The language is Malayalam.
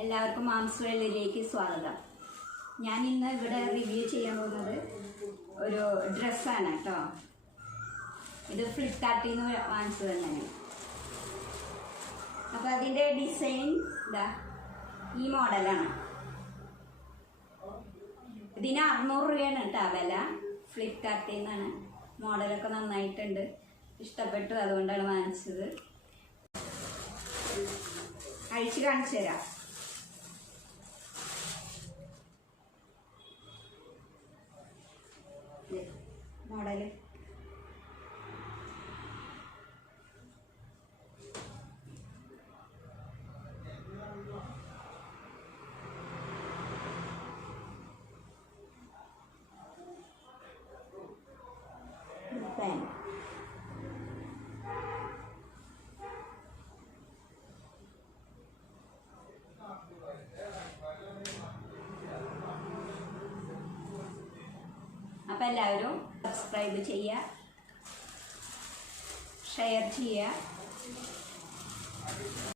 എല്ലാവർക്കും മാംസ് വേൾഡിലേക്ക് സ്വാഗതം. ഞാൻ ഇന്ന് ഇവിടെ റിവ്യൂ ചെയ്യാൻ പോകുന്നത് ഒരു ഡ്രസ്സാണ് കേട്ടോ. ഇത് ഫ്ലിപ്കാർട്ടിൽ നിന്ന് വാങ്ങിച്ചത് തന്നെയാണ്. അപ്പോൾ അതിൻ്റെ ഡിസൈൻ ഇതാ ഈ മോഡലാണ്. ഇതിന് 600 രൂപയാണ് കേട്ടോ വില. ഫ്ലിപ്കാർട്ടിൽ നിന്നാണ്. മോഡലൊക്കെ നന്നായിട്ടുണ്ട്, ഇഷ്ടപ്പെട്ടു, അതുകൊണ്ടാണ് വാങ്ങിച്ചത്. അഴിച്ച് കാണിച്ചു തരാം. Model pan. അപ്പം എല്ലാവരും സബ്സ്ക്രൈബ് ചെയ്യുക, ഷെയർ ചെയ്യുക.